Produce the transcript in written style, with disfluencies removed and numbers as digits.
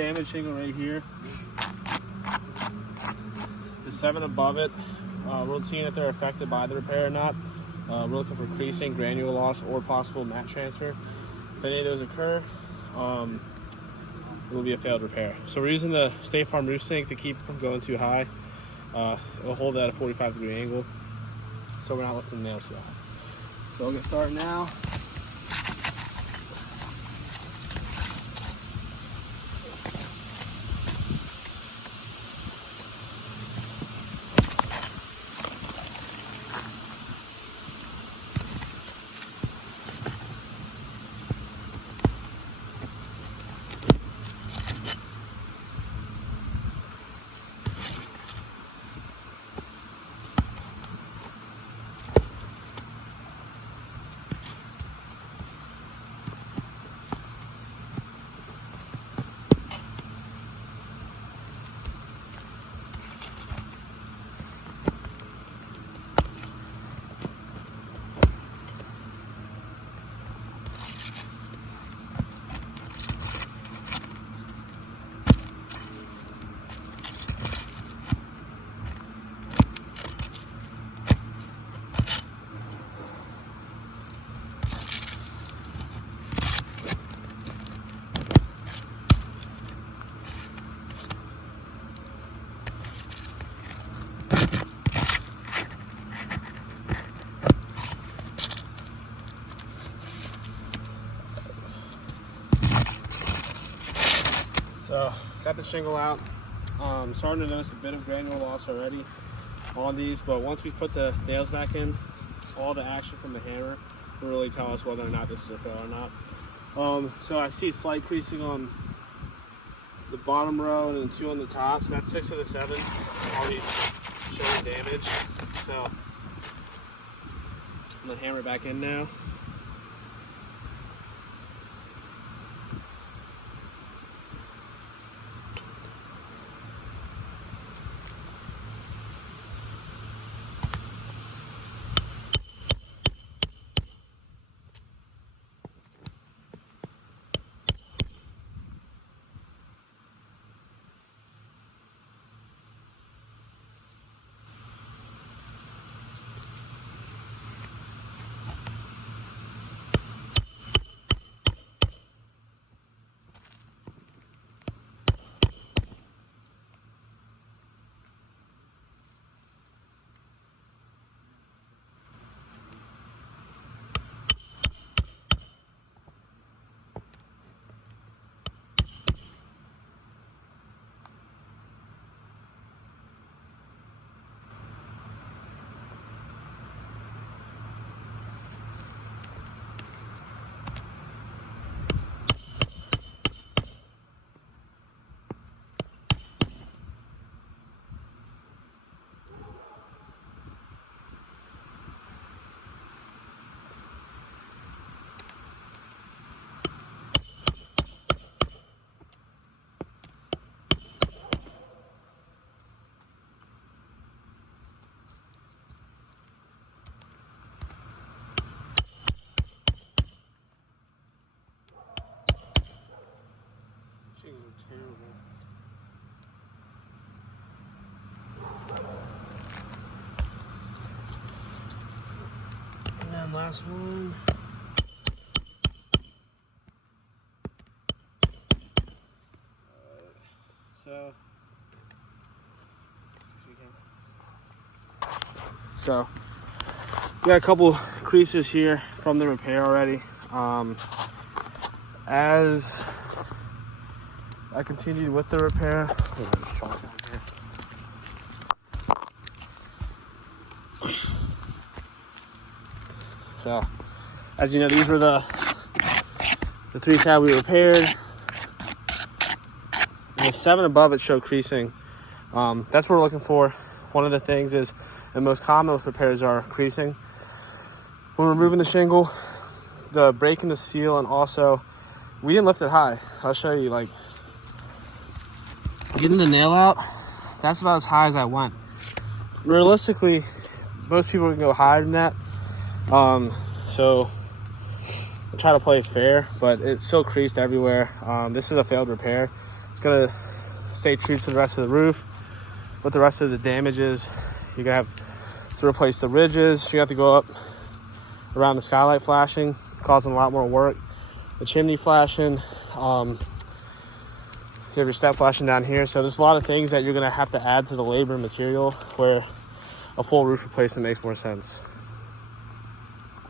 damaged shingle right here. The 7 above it, we're seeing if they're affected by the repair or not. We're looking for creasing, granule loss, or possible mat transfer. If any of those occur, it will be a failed repair. So we're using the State Farm roof sink to keep it from going too high. It'll hold at a 45-degree angle, so we're not lifting the nails to that. So I'll get started now. So got the shingle out. Starting to notice a bit of granule loss already on these, but once we put the nails back in, all the action from the hammer will really tell us whether or not this is a fail or not. So I see slight creasing on the bottom row and then 2 on the top, so that's 6 of the 7 already showing damage. So I'm gonna hammer it back in now. Terrible. And then last one. So we got a couple creases here from the repair already. As I continued with the repair, there's chalk down here. So, as you know, these were the 3 tab we repaired. And the 7 above it showed creasing. That's what we're looking for. One of the things is, the most common with repairs are creasing. When removing the shingle, the breaking the seal, and also we didn't lift it high. I'll show you, like, getting the nail out, that's about as high as I went. Realistically, most people can go higher than that. So I try to play fair, but it's still creased everywhere. This is a failed repair. gonna stay true to the rest of the roof. But the rest of the damages, you're gonna have to replace the ridges. You have to go up around the skylight flashing, causing a lot more work. The chimney flashing, you have your step flashing down here. So there's a lot of things that you're gonna have to add to the labor and material where a full roof replacement makes more sense.